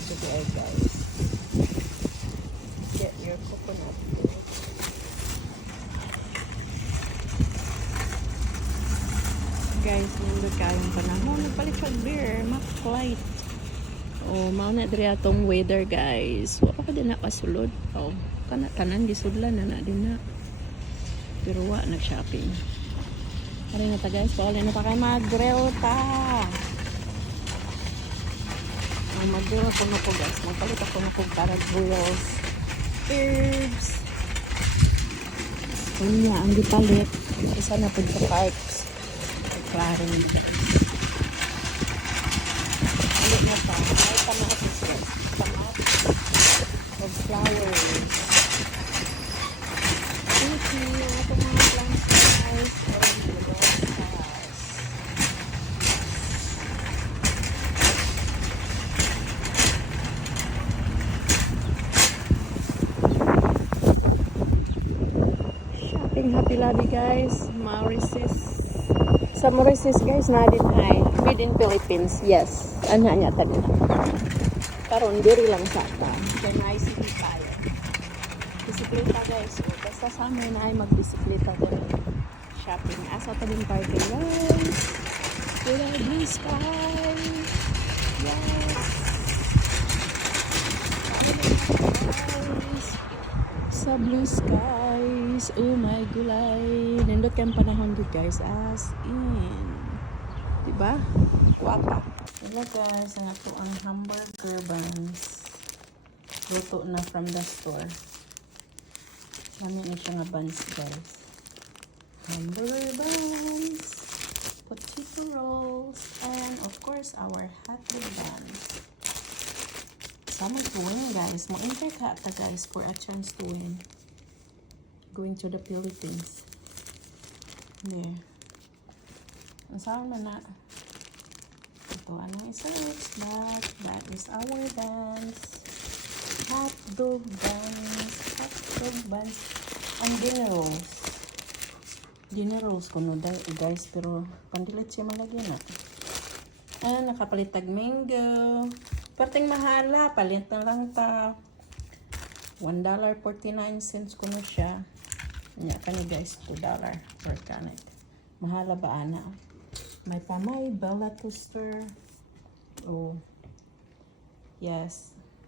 also there, guys. Get your coconut milk. Guys, nandun kayong panahon. Nagpalit siya beer. Max Light. Oh, mauna diri atong weather, guys. Wa pa din na kasulod. Oh, tanan gisudlan na din na. Pero wa nag-shopping. Ari na ta, guys. Pauli na pa kay mag-grill ta. Mag-grill ako na po, guys. Magpalit ako na po para grills. Herbs. Unya, ang gipalit. Isa na po sa parks. Claring, guys. Ulit na pa. May kamatis, guys. Kamatis. Of flowers. Thank you. Ito mga plants, guys. Happy Lobby, guys. Maurices. Sa Maurices, guys, na din ay made in Philippines. Yes. Anya ta din. Karon diri lang sa ta. Kay may city tayo. Bisikleta, guys. So, basta sa amin ay magbisikleta din. Shopping. Asa ta din party, guys. Blue sky. Yes. Sa blue skies, oh my gulay. Nindot kang panahon dito, guys, as in. Diba? Wapa. Hello, guys, ang ato ang hamburger buns. Luto na from the store. Namin na siya nga buns, guys. Hamburger buns, potato rolls, and of course, our hot dog buns. Sama to win, guys. Mo-enter ka ta, guys, for a chance to win. Going to the Philippines. There. Nasaan na. Ito, anong i-search? But that is our dance. Hot dog buns. Hot dog buns. Ang dinner rolls. Dinner rolls ko no, guys. Pero, pandilit siya malagyan na. Nakapalitag mango. Perting mahala, palit na lang ta. $1.49 ko na siya. Nya kani, guys, $2 per kanet. Mahala ba ana? May pamay, Bella toaster. Oh. Yes.